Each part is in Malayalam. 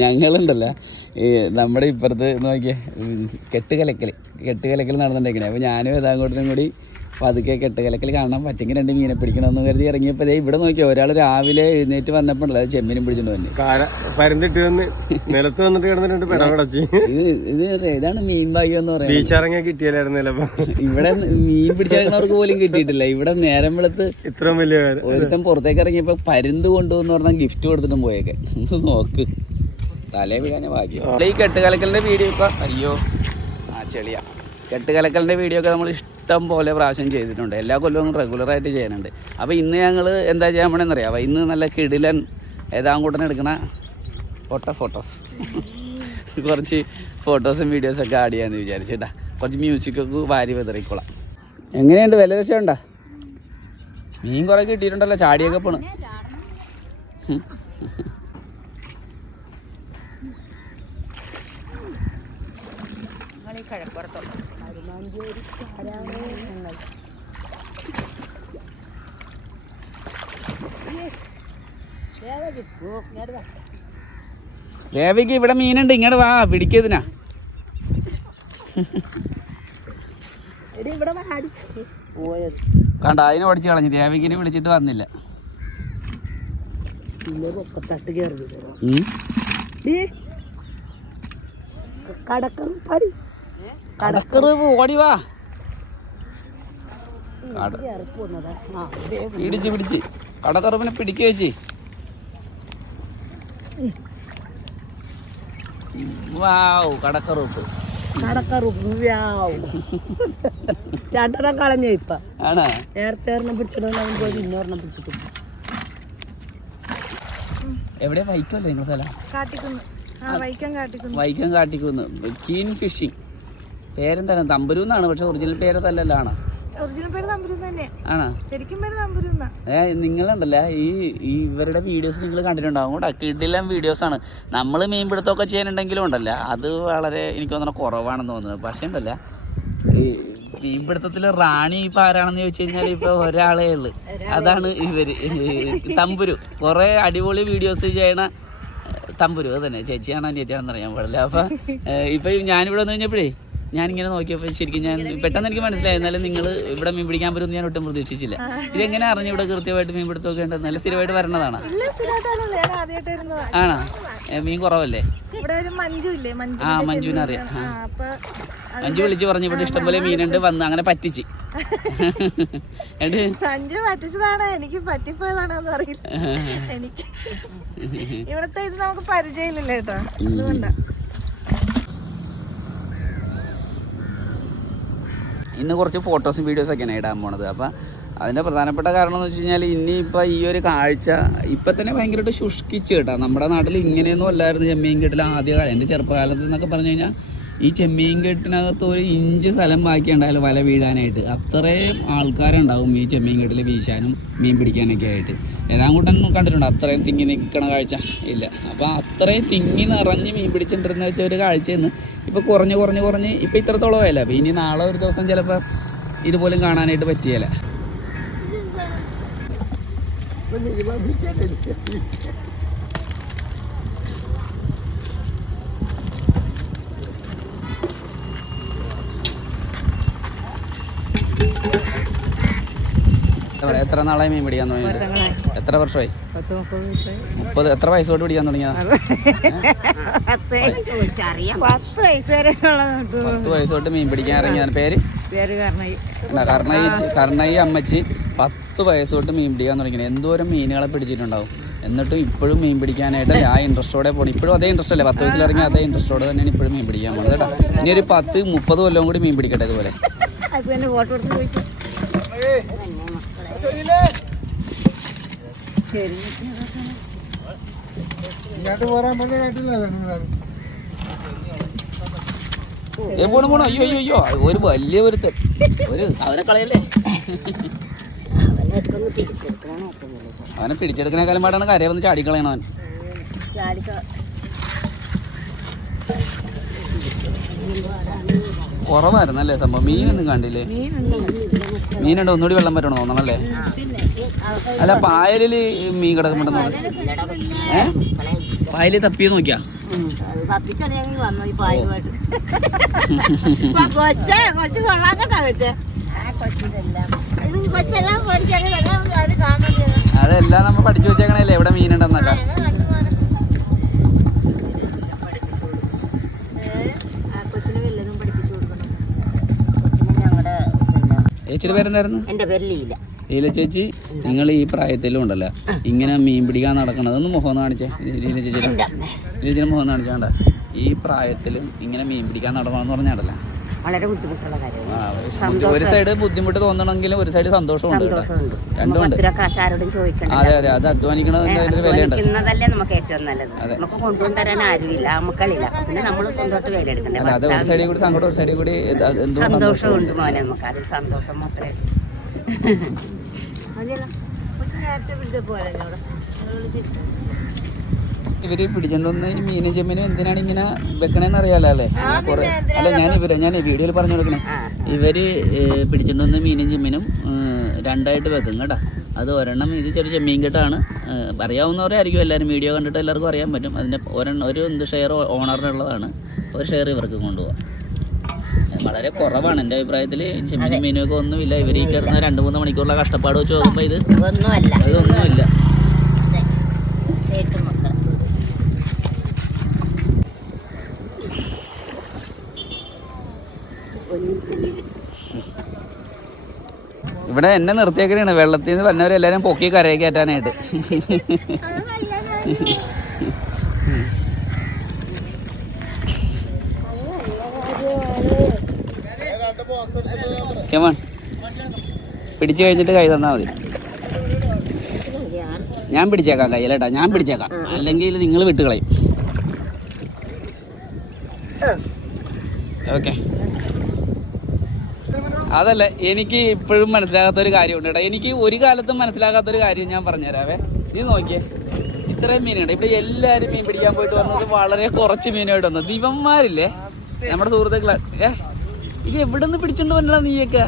ഞങ്ങളുണ്ടല്ലോ ഈ നമ്മുടെ ഇപ്പുറത്ത് നോക്കിയേ കെട്ടുകലക്കൽ നടന്നിട്ടുണ്ടെങ്കിൽ അപ്പോൾ ഞാനും ഏതാങ്കോട്ടിനും കൂടി പതുക്കെ കെട്ടുകലക്കൽ കാണാൻ പറ്റുമെങ്കിൽ 2 മീനെ പിടിക്കണമെന്ന് കരുതി ഇറങ്ങിയപ്പോൾ ഇവിടെ നോക്കിയാൽ ഒരാൾ രാവിലെ എഴുന്നേറ്റ് വന്നപ്പോൾ അത് ചെമ്മീനും പിടിച്ചിട്ട് വന്നു. ഇതാണ് മീൻ ഭാഗ്യം എന്ന് പറയുന്നത്. ഇവിടെ മീൻ പിടിച്ചിറങ്ങുന്നവർക്ക് പോലും കിട്ടിയിട്ടില്ല. ഇവിടെ നേരം വെളുത്ത് ഇത്രയും വലിയ ഒരുത്തം പുറത്തേക്ക് ഇറങ്ങിയപ്പോ പരുന്ത് കൊണ്ടുവന്ന് പറഞ്ഞാൽ ഗിഫ്റ്റ് കൊടുത്തിട്ടും പോയേക്കെ. നോക്ക് തലേ വീഴാനെ ഭാഗ്യം. ഈ കെട്ടുകലക്കലിന്റെ വീഡിയോ ഇപ്പൊ അയ്യോ ചെളിയാ. കെട്ടുകലക്കലിന്റെ വീഡിയോ ഒക്കെ നമ്മൾ ഇഷ്ടം പോലെ പ്രാവശ്യം ചെയ്തിട്ടുണ്ട്. എല്ലാ കൊല്ലവും റെഗുലറായിട്ട് ചെയ്യുന്നുണ്ട്. അപ്പോൾ ഇന്ന് ഞങ്ങൾ എന്താ ചെയ്യാൻ പോണെന്നറിയാം. ഇന്ന് നല്ല കിടിലൻ ഏതാങ്കൂട്ടം എടുക്കണ ഫോട്ടോസ് കുറച്ച് ഫോട്ടോസും വീഡിയോസൊക്കെ ആഡ് ചെയ്യാമെന്ന് വിചാരിച്ചിട്ടാ. കുറച്ച് മ്യൂസിക്കൊക്കെ വാരി വെതറിക്കോളാം. എങ്ങനെയുണ്ട്? വില രക്ഷയുണ്ടോ? മീൻ കുറേ കിട്ടിയിട്ടുണ്ടല്ലോ. ചാടിയൊക്കെ പോണ്. ദേവിക്ക് ഇവിടെ മീനുണ്ട്, ഇങ്ങോട്ട് വാ പിടിക്കതിനാ. കണ്ട അതിനെ പഠിച്ചു കളഞ്ഞു. ദേവിക്കിനെ വിളിച്ചിട്ട് വന്നില്ല. കടക്കറ് ഓടി വാ. പിടിച്ച് കടക്കറുപ്പിനെ പിടിക്കുക ചേച്ചി. വാവ് കടക്കറുപ്പ് രണ്ടെണ്ണം കളഞ്ഞ ഇപ്പൊ ആണോ? നേരത്തെ ഒരെണ്ണം പിടിച്ചിട്ട് ഇന്നൊരെണ്ണം പിടിച്ചിട്ട്. എവിടെയാ വൈക്കല്ലേ നിങ്ങളെ സ്ഥലം? വൈക്കം കാട്ടിക്കുന്ന്. കീൻ ഫിഷിംഗ് പേരെന്താണ്? തമ്പുരൂന്നാണ്. പക്ഷെ ഒറിജിനൽ പേരതല്ലല്ലോ. ആണോ? നിങ്ങളുണ്ടല്ലോ ഇവരുടെ വീഡിയോസ് നിങ്ങൾ കണ്ടിട്ടുണ്ടാവും കേട്ടോ. കിടിലൻ വീഡിയോസാണ്. നമ്മൾ മീൻപിടുത്തമൊക്കെ ചെയ്യാനുണ്ടെങ്കിലും ഉണ്ടല്ലോ അത് വളരെ എനിക്ക് തോന്നുന്ന കുറവാണെന്ന് തോന്നുന്നത്. പക്ഷേ ഉണ്ടല്ലോ ഈ മീൻപിടുത്തത്തിൽ റാണി ഇപ്പം ആരാണെന്ന് ചോദിച്ചു കഴിഞ്ഞാൽ ഇപ്പോൾ ഒരാളേ ഉള്ളു. അതാണ് ഇവർ തമ്പുരു. കുറേ അടിപൊളി വീഡിയോസ് ചെയ്യണ തമ്പുരു. അത് തന്നെ ചേച്ചിയാണോ അനിയത്തിയാണെന്ന് അറിയാൻ പാടില്ല. അപ്പം ഇപ്പം ഞാനിവിടെ വന്നു കഴിഞ്ഞപ്പോഴേ ഞാനിങ്ങനെ നോക്കിയപ്പോൾ ശരിക്കും ഞാൻ പെട്ടെന്ന് എനിക്ക് മനസ്സിലായി. എന്നാലും നിങ്ങൾ ഇവിടെ മീൻ പിടിക്കാൻ പറ്റുമെന്ന് ഞാൻ ഒട്ടും പ്രതീക്ഷിച്ചില്ല. ഇതെങ്ങനെ അറിഞ്ഞു ഇവിടെ കൃത്യമായിട്ട് മീൻ പിടുത്തമൊക്കെ ഉണ്ട്? നല്ല സ്ഥിരമായിട്ട് വരണതാണ്. ആണോ? മീൻ കുറവല്ലേ? ആ മഞ്ജുവിനെ അറിയാം. മഞ്ജു വിളിച്ച് പറഞ്ഞു ഇവിടെ ഇഷ്ടംപോലെ മീനുണ്ട് വന്ന് അങ്ങനെ പറ്റിച്ച്. എനിക്ക് പറ്റിപ്പോയതാണെന്ന് അറിയില്ല. എനിക്ക് ഇവിടത്തെ ഇത് നമുക്ക് പരിചയമില്ലല്ലോ കേട്ടോ. അതുകൊണ്ടാ ഇന്ന് കുറച്ച് ഫോട്ടോസും വീഡിയോസൊക്കെയാണ് ഇടാൻ പോണത്. അപ്പം അതിൻ്റെ പ്രധാനപ്പെട്ട കാരണം എന്ന് വെച്ച് കഴിഞ്ഞാൽ ഇനിയിപ്പോൾ ഈ ഒരു കാഴ്ച ഇപ്പം തന്നെ ഭയങ്കരമായിട്ട് ശുഷ്കിച്ച് കേട്ടോ. നമ്മുടെ നാട്ടിൽ ഇങ്ങനെയൊന്നും അല്ലായിരുന്നു ചെമ്മീൻ കെട്ടിൽ ആദ്യകാലം. എൻ്റെ ചെറുപ്പകാലത്ത് എന്നൊക്കെ പറഞ്ഞു കഴിഞ്ഞാൽ ഈ ചെമ്മീൻ കെട്ടിനകത്ത് 1 ഇഞ്ച് സ്ഥലം ബാക്കിയുണ്ടായാലും വല വീഴാനായിട്ട് അത്രയും ആൾക്കാരുണ്ടാവും ഈ ചെമ്മീൻ കെട്ടിൽ വീശാനും മീൻ പിടിക്കാനൊക്കെ ആയിട്ട്. ഏതാങ്കൂട്ടൻ കണ്ടിട്ടുണ്ടോ അത്രയും തിങ്ങി നിൽക്കണ കാഴ്ച? ഇല്ല. അപ്പോൾ അത്രയും തിങ്ങി നിറഞ്ഞ് മീൻ പിടിച്ചിട്ടിരുന്ന വെച്ച ഒരു കാഴ്ചയെന്ന് ഇപ്പോൾ കുറഞ്ഞ് ഇപ്പോൾ ഇത്രത്തോളം ആയില്ല. അപ്പോൾ ഇനി നാളെ ഒരു ദിവസം ചിലപ്പോൾ ഇതുപോലും കാണാനായിട്ട് പറ്റിയല്ല. എത്ര നാളായി മീൻ പിടിക്കാൻ തുടങ്ങി? എത്ര വർഷമായി? 30. എത്ര വയസ്സ് തൊട്ട് പിടിക്കാൻ തുടങ്ങിയ? 10 വയസ്സ് തൊട്ട് മീൻ പിടിക്കാൻ ഇറങ്ങിയതാണ്. പേര് കർണയി അമ്മച്ചി 10 വയസ്സ് തൊട്ട് മീൻ പിടിക്കാൻ തുടങ്ങി. എന്തോരം മീനുകളെ പിടിച്ചിട്ടുണ്ടാവും. എന്നിട്ടും ഇപ്പോഴും മീൻ പിടിക്കാനായിട്ട് ആ ഇൻട്രസ്റ്റോടെ പോകണം. ഇപ്പോഴും അതേ ഇൻട്രസ്റ്റ് അല്ലേ? 10 വയസ്സിലിറങ്ങി അതേ ഇൻട്രസ്റ്റോടെ തന്നെയാണ് ഇപ്പോഴും മീൻ പിടിക്കാൻ പോകുന്നത് കേട്ടോ. ഇനി ഒരു 10-30 കൊല്ലം കൂടി മീൻ പിടിക്കട്ടെ ഇതുപോലെ. പോണോ? അയ്യോ ഒരു വലിയ ഒരു അവനെ കളയല്ലേ. അവനെ പിടിച്ചെടുക്കണേക്കാളും പാടാണ് കരയെ വന്ന് ചാടിക്കളയണവൻ. കുറവായിരുന്നല്ലേ സംഭവം? മീനൊന്നും കണ്ടില്ലേ? മീനുണ്ട്, ഒന്നുകൂടി വെള്ളം പറ്റണോ തോന്നണല്ലേ? അല്ല പായലില് മീൻ കിടക്കുന്നുണ്ടെന്ന് പായല് തപ്പി നോക്കിയാ അതെല്ലാം നമ്മൾ പഠിച്ചു വെച്ചേക്കണല്ലേ എവിടെ മീനുണ്ടെന്നൊക്കെ. ചേച്ചിയുടെ പേരെന്തായിരുന്നു? എന്റെ പേര് ലീല. ലീല ചേച്ചി, നിങ്ങൾ ഈ പ്രായത്തിലും ഉണ്ടല്ലോ ഇങ്ങനെ മീൻ പിടിക്കാൻ നടക്കണത് ഒന്ന് മുഖം ഒന്ന് കാണിച്ചേ. ലീല ചേച്ചിയുടെ മുഖം ഒന്ന് കാണിച്ചാണ്ട. ഈ പ്രായത്തിലും ഇങ്ങനെ മീൻ പിടിക്കാൻ നടക്കണമെന്ന് പറഞ്ഞാടല്ല വളരെ ബുദ്ധിമുട്ടുള്ള കാര്യമാണ്. ഒരു സൈഡ് ബുദ്ധിമുട്ട് തോന്നണമെങ്കിലും ഒരു സൈഡ് സന്തോഷമുണ്ട്. രണ്ടുമുണ്ട്. അതെ അതെ, അത് അധ്വാനിക്കണതിന്റെ വിലയുണ്ടല്ലേ നമുക്ക് ഏറ്റവും നല്ലത്. നമുക്ക് കൊണ്ടുവരാൻ ആരുമില്ല, മക്കളില്ല, പിന്നെ നമ്മൾ സ്വന്തമായിട്ട് വിലയെടുക്കണ്ടേ. അത് ഒരു സൈഡിൽ കൂടി സങ്കടം, ഒരു സൈഡിൽ കൂടി സന്തോഷമുണ്ട് മോനെ. നമുക്ക് അതിൽ സന്തോഷം മാത്രമേ. ഇവര് പിടിച്ചോണ്ടൊന്ന് ഈ മീനും ചെമ്മീനും എന്തിനാണ് ഇങ്ങനെ വെക്കണേന്ന് അറിയാലോ അല്ലേ? അല്ല ഞാൻ വീഡിയോയിൽ പറഞ്ഞു കൊടുക്കണേ. ഇവര് പിടിച്ചോണ്ടൊന്ന് മീനും ചെമ്മീനും രണ്ടായിട്ട് വെക്കും കേട്ടോ. അത് ഒരെണ്ണം ഇത് ചെറിയ ചെമ്മീൻ കെട്ടാണ്. അറിയാവുന്നവരെ ആയിരിക്കും, എല്ലാവരും വീഡിയോ കണ്ടിട്ട് എല്ലാവർക്കും അറിയാൻ പറ്റും. അതിൻ്റെ ഒരു ഷെയർ ഓണറിനുള്ളതാണ്, ഒരു ഷെയർ ഇവർക്ക് കൊണ്ടുപോകാം. വളരെ കുറവാണ് എൻ്റെ അഭിപ്രായത്തിൽ. ചെമ്മീനും മീനും ഒക്കെ ഒന്നുമില്ല. ഇവർ ഈ കിടന്ന 2-3 മണിക്കൂറുള്ള കഷ്ടപ്പാട് വെച്ച് നോക്കുമ്പോൾ ഇതൊന്നുമില്ല. ഇവിടെ എന്നെ നിർത്തിയേക്കണാണ് വെള്ളത്തിൽ നിന്ന് വന്നവരെല്ലാവരും പൊക്കി കരയിൽ കയറ്റാനായിട്ട്. പിടിച്ചു കഴിഞ്ഞിട്ട് കൈ തന്നാൽ മതി. ഞാൻ പിടിച്ചേക്കാം കയ്യിലേട്ടാ, ഞാൻ പിടിച്ചേക്കാം, അല്ലെങ്കിൽ നിങ്ങൾ വിട്ടുകളയും. ഓക്കെ. അതല്ല, എനിക്ക് ഇപ്പോഴും മനസ്സിലാകാത്തൊരു കാര്യമുണ്ട് കേട്ടോ. എനിക്ക് ഒരു കാലത്തും മനസ്സിലാകാത്തൊരു കാര്യം ഞാൻ പറഞ്ഞുതരാവേ. ഇത് നോക്കിയേ, ഇത്രയും മീനുണ്ട്. ഇവിടെ എല്ലാവരും മീൻ പിടിക്കാൻ പോയിട്ട് വന്നത് വളരെ കുറച്ച് മീനായിട്ട് വന്നത്. ഇവന്മാരില്ലേ നമ്മുടെ സുഹൃത്തുക്കളെ, ഇത് എവിടെ നിന്ന് പിടിച്ചോണ്ട് വന്നടാ നീയൊക്കെ?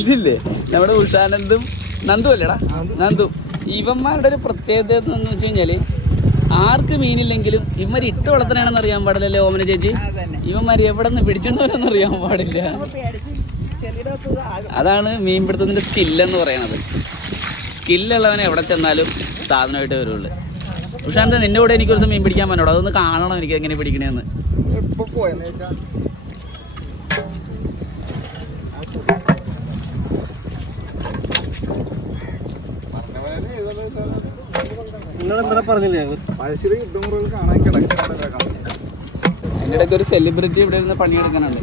ഇതില്ലേ നമ്മുടെ ഉഷാനന്ദും നന്ദു അല്ലേടാ, നന്ദു. ഇവന്മാരുടെ ഒരു പ്രത്യേകത എന്ന് വെച്ച് കഴിഞ്ഞാല് ആർക്ക് മീനില്ലെങ്കിലും ഇവന്മാർ ഇട്ട് വളർത്തനാണെന്ന് അറിയാൻ പാടില്ലല്ലേ ഓമന ചേച്ചി? ഇവന്മാർ എവിടെ നിന്ന് പിടിച്ചിട്ടുണ്ടോരെന്ന് അറിയാൻ പാടില്ല. അതാണ് മീൻ പിടുത്തത്തിൻ്റെ സ്കില്ലെന്ന് പറയണത്. സ്കില്ലുള്ളവനെ എവിടെ ചെന്നാലും സാധനമായിട്ട് വരുള്ളൂ. പക്ഷെ എന്താ നിന്റെ കൂടെ എനിക്കൊരു ദിവസം മീൻ പിടിക്കാൻ പറ്റോ? അതൊന്ന് കാണണം എനിക്ക് എങ്ങനെ പിടിക്കണേന്ന്. അതിൻ്റെ ഇടയ്ക്ക് ഒരു സെലിബ്രിറ്റി ഇവിടെ ഇരുന്ന് പണിയെടുക്കാനുണ്ട്.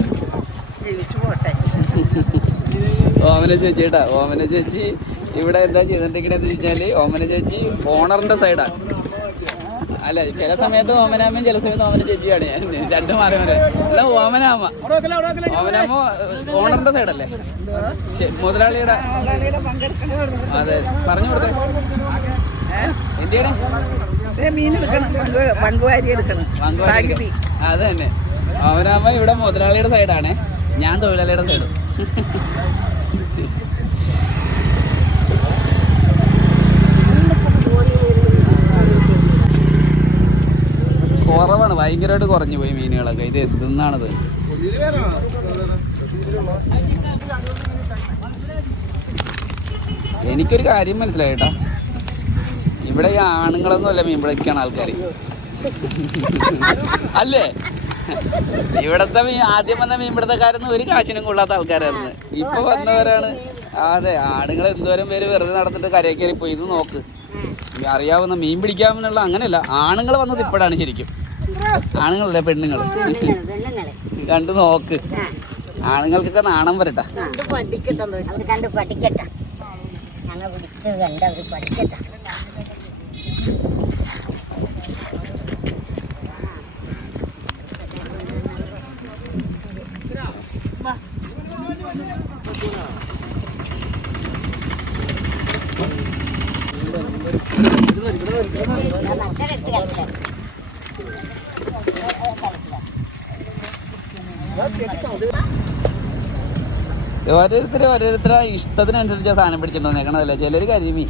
ഓമന ചേച്ചി കേട്ടാ. ഓമന ചേച്ചി ഇവിടെ എന്താ ചെയ്തോണ്ടിരിക്കണെന്ന് വെച്ചാല്, ഓമന ചേച്ചി ഓണറിന്റെ സൈഡാണ്. അല്ല, ചില സമയത്ത് ഓമനാമ്മയും ചില സമയത്ത് ഓമന ചേച്ചിയാണ്. ഞാൻ രണ്ടും മാറി മാറി. അല്ല, ഓമനാമ്മ ഓണറിന്റെ സൈഡല്ലേ, മുതലാളിയുടെ. അതെ, പറഞ്ഞു കൊടുത്തേ. എന്തിനാണ് അത് തന്നെ. ഓമനാമ്മ ഇവിടെ മുതലാളിയുടെ സൈഡാണ്, ഞാൻ തൊഴിലാളിയുടെ സൈഡും. കുറവാണ്, ഭയങ്കരമായിട്ട് കുറഞ്ഞു പോയി മീനുകളൊക്കെ. ഇത് എന്തെന്നാണത്? എനിക്കൊരു കാര്യം മനസ്സിലായി കേട്ടോ, ഇവിടെ ഈ ആണുങ്ങളൊന്നും അല്ല മീൻ പിടിക്കാണ് ആൾക്കാർ അല്ലേ? ഇവിടത്തെ ആദ്യം വന്ന മീൻപിടുത്തക്കാരൊന്നും ഒരു കാശിനും കൊള്ളാത്ത ആൾക്കാരായിരുന്നു. ഇപ്പൊ വന്നവരാണ്. അതെ, ആണുങ്ങൾ എന്തോരം പേര് വെറുതെ നടന്നിട്ട് കരയിൽ കയറി പോയി. ഇത് നോക്ക്, അറിയാവുന്ന മീൻ പിടിക്കാമെന്നുള്ള അങ്ങനെയല്ല, ആണുങ്ങൾ വന്നത് ഇപ്പോഴാണ് ശരിക്കും. ആണുങ്ങളല്ലേ, പെണ്ണുങ്ങൾ കണ്ടു നോക്ക്. ആണുങ്ങൾക്കൊക്കെ നാണം വരട്ടെ. ഓരോരുത്തരെ ഇഷ്ടത്തിനനുസരിച്ച് സാധനം പിടിച്ചിട്ട് വന്നേക്കണതല്ലേ. ചിലര് കരിമീൻ.